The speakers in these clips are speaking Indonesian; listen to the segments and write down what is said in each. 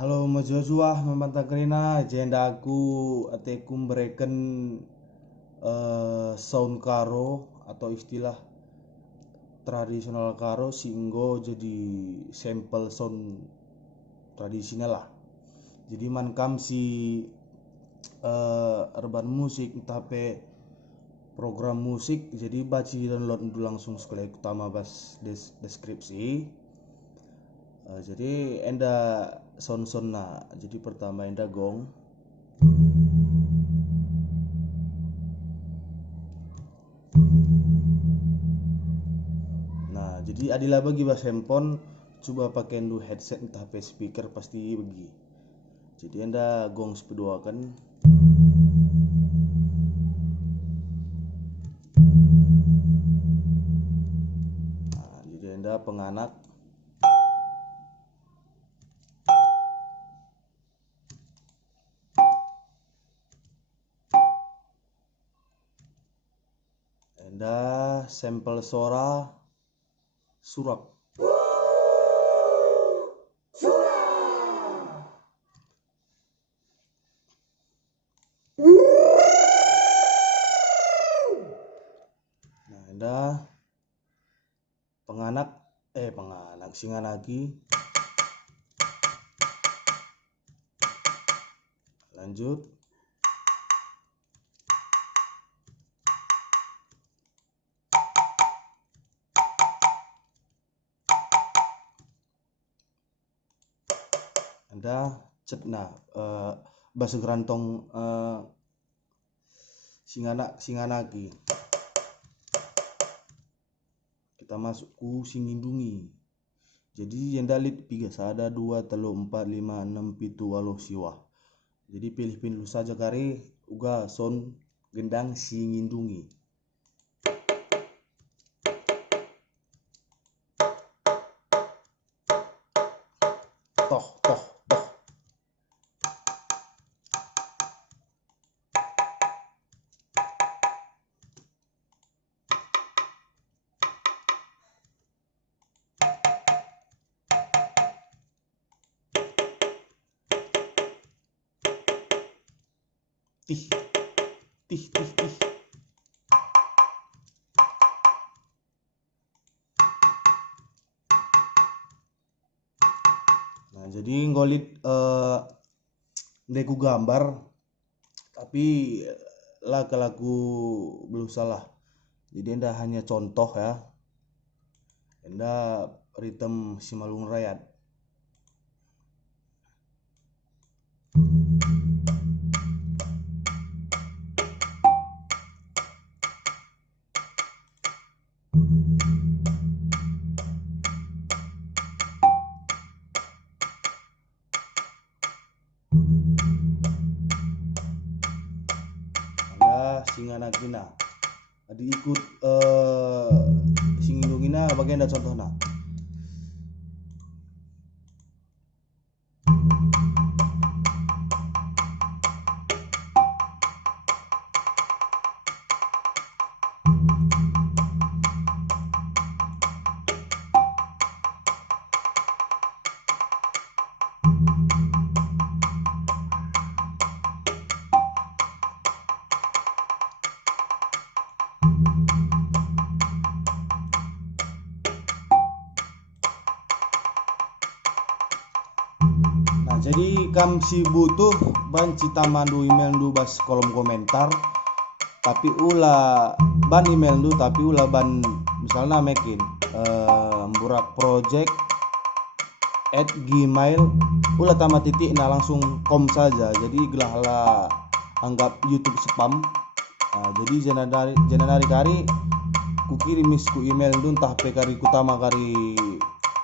Halo Mas Joshua, memantang kerina agenda aku ateku mereken sound karo atau istilah tradisional karo singgo jadi sampel sound tradisional lah. Jadi mankam si urban musik entah pe program musik jadi baci download dulu langsung sekali utama bas deskripsi. Jadi enda sound nah. Jadi pertama enda gong. Nah, jadi adilah bagi bas handphone coba pakai headset entah pe speaker pasti bagi. Jadi enda gong sepedua kan. Nah, jadi enda penganak. Enda sampel suara surak. Nah, enda penganak singanagi. Lanjut. Anda cetna bahasa gerantong singanagi. Kita masuk ku singindungi. Jadi yang dalit 3 ada 2 3 4 5 6 7 8 siwah. Jadi pilih saja kari uga son gendang singindungi. Toh. Tih. Nah, jadi ngolit deku gambar tapi lah kalaku belum salah. Jadi enda hanya contoh ya. Enda ritme Simalung Rakyat. Anda singanagina. Adi ikut singindungina bagian ada contohnya. Nah, jadi kam si butuh ban cita mandu email du bas kolom komentar. Tapi ulah ban email du tapi ulah ban misalnya makin burak project @gmail ulah tambah titik nah langsung kom saja. Jadi gelahlah anggap YouTube spam. Nah, jadi jangan kari ku kirim ku email du entah pe kari utama kari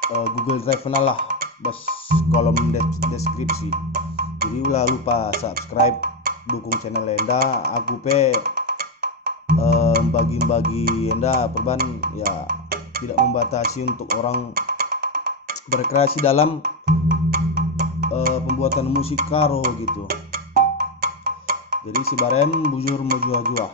Google Drive lah bas kolom deskripsi. Jadi ulah lupa subscribe, dukung channel enda. Aku pe bagi enda perban ya tidak membatasi untuk orang berkreasi dalam pembuatan musik karo gitu. Jadi si barem bujur mau jual